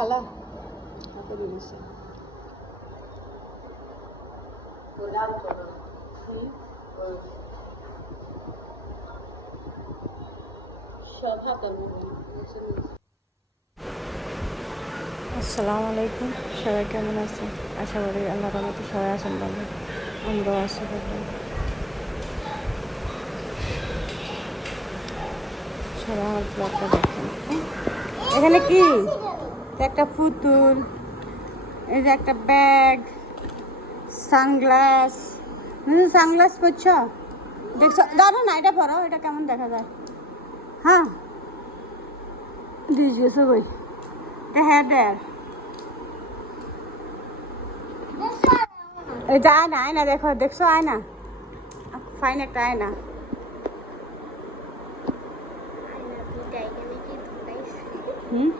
খালা? আসসালামু আলাইকুম সবাই কেমন আছেন? আশা করি আল্লাহ রহমতে সবাই আছেন ভালো। আমরাও আছি ভালো। সবাই আমার ব্লগটা দেখেন। এখানে কি? একটা পুতুল এই যে একটা ব্যাগ সানগ্লাস। সানগ্লাস পরছ? দেখছ? দাঁড়ো না এটা পরো এটা কেমন দেখা যায়? হ্যাঁ। দিয়ে গেছো বই হ্যাঁ দেয় এটা আয়না আয়না দেখো দেখছ আয়না? ফাইন একটা আয়না। হুম?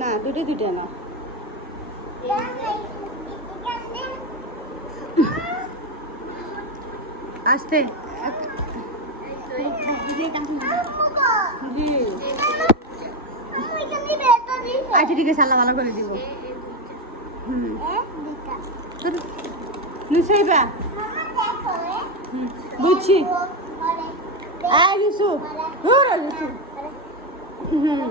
না দুটো দুটো না। আসতে। আচ্ছা ঠিক আছে আল্লাহ ভালো করে দিব। বুঝছি। হুম।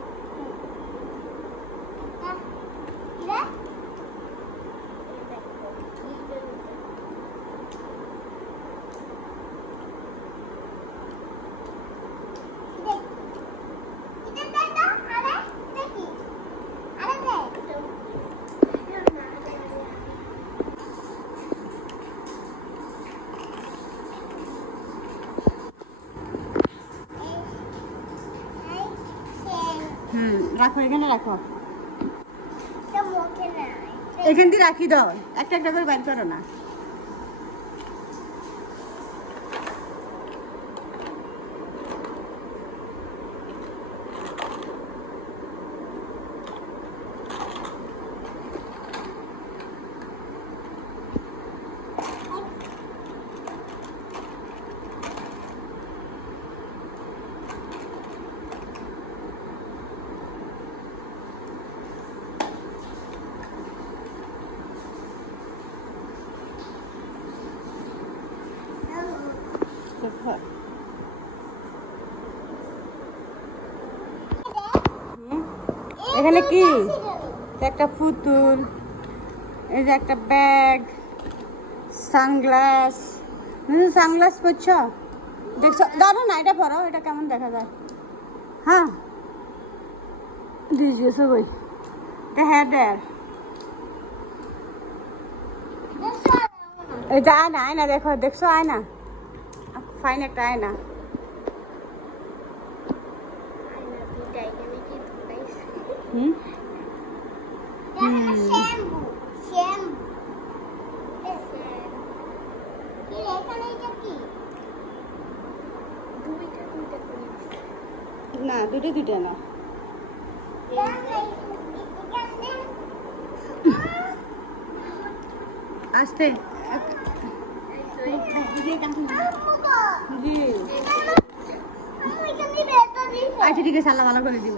হুম রাখো এখানে রাখো। এখান দিয়ে রাখি দাও। একটা একটা করে বাইর করো না দেখো। হুম, এখানে কি? একটা পুতুল, এই যে একটা ব্যাগ, সানগ্লাস। সানগ্লাস পরছ? দেখছ? দাঁড়ো না, এটা পরো, এটা কেমন দেখা যায়? হ্যাঁ। দিয়ে গেছো বই এটা হ্যাঁ দেয় এটা আয়না আয়না দেখো, দেখছ আয়না? ফাইন একটা আয়না। হুম না দুটো দুটো না। আসতে। জি আচ্ছা ঠিক আছে আল্লাহ ভালো করে দিব।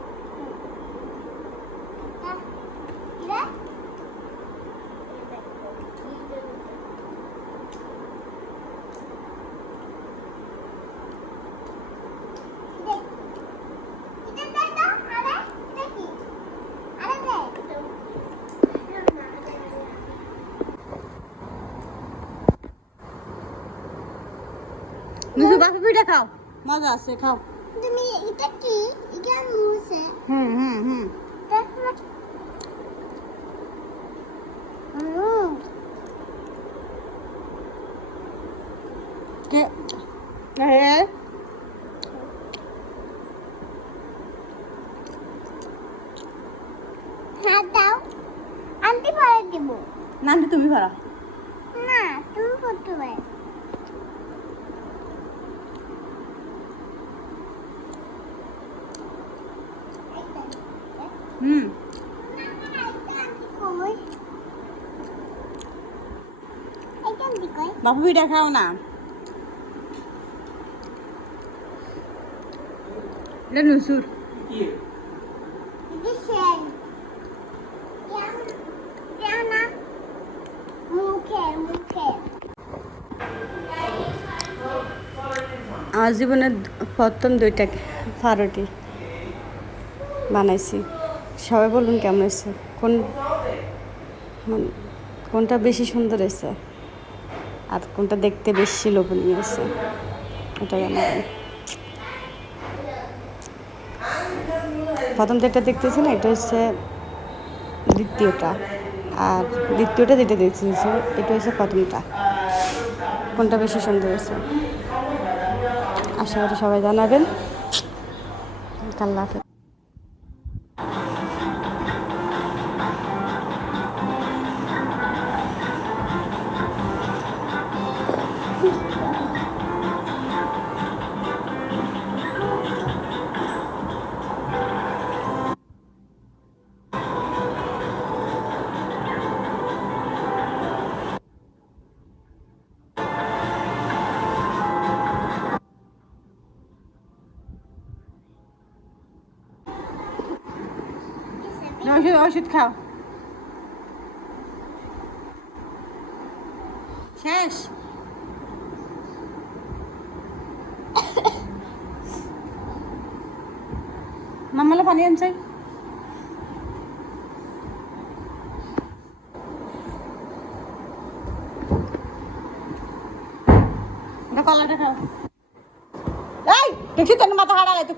নুসু বাপু পিঠা খাও। মজা আছে খাও। তুমি এটা কি? এটা মুছে হুম হুম হুম। তারপর কে? এ হ্যাঁ দাও। পরে দিব। তুমি ভরা না তুমি করতে পারো হুম বাপু পিঠা খাও না। আমার জীবনের প্রথম দুইটা ফারুটি বানাইছি। সবাই বলুন কেমন হয়েছে? কোন কোনটা বেশি সুন্দর হয়েছে? আর কোনটা দেখতে বেশি লোভনীয় হয়েছে ওটা জানাবেন প্রথম যেটা দেখতেছি না, এটা হচ্ছে দ্বিতীয়টা। আর দ্বিতীয়টা যেটা দেখতেছি, এটা হচ্ছে প্রথমটা। কোনটা বেশি সুন্দর হয়েছে? আশা করি সবাই জানাবেন। আল্লাহ হাফেজ। ওষুধ খাও। শেষ। মামালা পানি আনছে। কলাটা খাও। এই দেখছি তোর মাথা হারালে তো